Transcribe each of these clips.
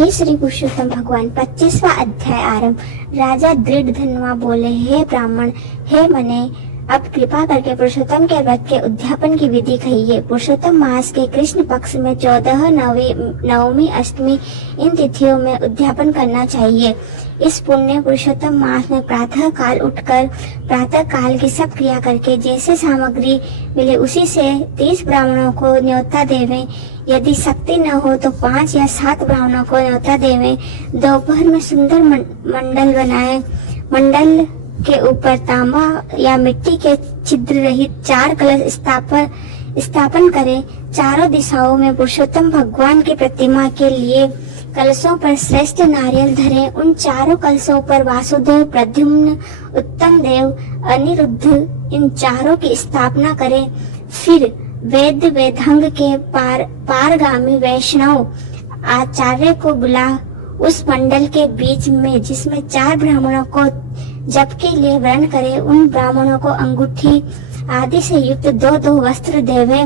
जय श्री पुरुषोत्तम भगवान। 25वां अध्याय आरंभ। राजा दृढ़धनुआ बोले, हे ब्राह्मण, हे मने, अब कृपा करके पुरुषोत्तम के व्रत के उद्यापन की विधि कहिए। पुरुषोत्तम मास के कृष्ण पक्ष में 14, नवमी, अष्टमी इन तिथियों में उद्यापन करना चाहिए। इस पुण्य पुरुषोत्तम मास में प्रातः काल उठकर प्रातः काल की सब क्रिया करके जैसे सामग्री मिले उसी से 30 ब्राह्मणों को न्योता देवें। यदि शक्ति न हो तो 5 या 7 ब्राह्मणों को न्योता देवें। दोपहर में सुंदर मंडल बनाए। मंडल के ऊपर तांबा या मिट्टी के छिद्र रहित 4 कलश स्थापन करें। चारों दिशाओं में पुरुषोत्तम भगवान की प्रतिमा के लिए कलशों पर श्रेष्ठ नारियल धरें। उन चारों कलशों पर वासुदेव, प्रद्युम्न, उत्तम देव, अनिरुद्ध इन चारों की स्थापना करें। फिर वेद वेदांग के पारगामी वैष्णव आचार्य को बुला उस मंडल के बीच में जिसमें 4 ब्राह्मणों को जप के लिए वर्ण करे, उन ब्राह्मणों को अंगूठी आदि से युक्त 2 वस्त्र देवे।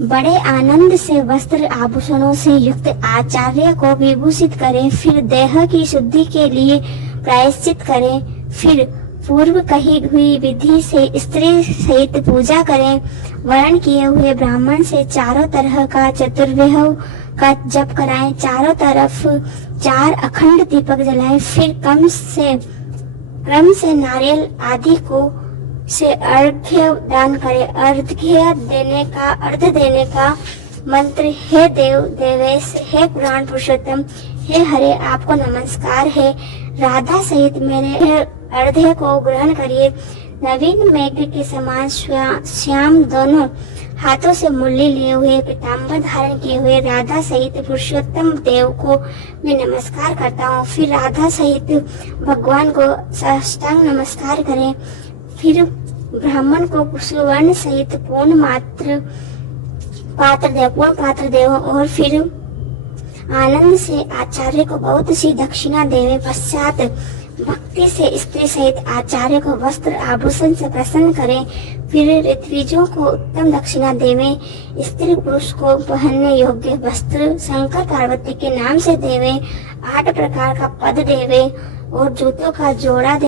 बड़े आनंद से वस्त्र आभूषणों से युक्त आचार्य को विभूषित करें। फिर देह की शुद्धि के लिए प्रायश्चित करें। फिर पूर्व कही हुई विधि से स्त्री सहित पूजा करें। वर्ण किए हुए ब्राह्मण से चारों तरह का चतुर्विह का जप कराएं। चारों तरफ 4 अखंड दीपक जलाएं। फिर क्रम से नारियल आदि को से अर्घ्य दान करें। अर्घ देने का मंत्र, हे देव देवेश, हे पुराण पुरुषोत्तम, हे हरे, आपको नमस्कार है। राधा सहित मेरे अर्घ्य को ग्रहण करिए। नवीन मेघ के समान श्याम दोनों हाथों से मुरली लिए हुए पीताम्बर धारण किए हुए राधा सहित पुरुषोत्तम देव को मैं नमस्कार करता हूँ। फिर राधा सहित भगवान को साष्टांग नमस्कार करें। फिर ब्राह्मण को सुवर्ण सहित पूर्ण पात्र देव और फिर आनंद से आचार्य को बहुत सी दक्षिणा देवे। पश्चात भक्ति से स्त्री सहित आचार्य को वस्त्र आभूषण से प्रसन्न करें। फिर ऋत्विजों को उत्तम दक्षिणा देवें। स्त्री पुरुष को पहनने योग्य वस्त्र शंकर पार्वती के नाम से देवें। 8 प्रकार का पद देवें और जूतों का जोड़ा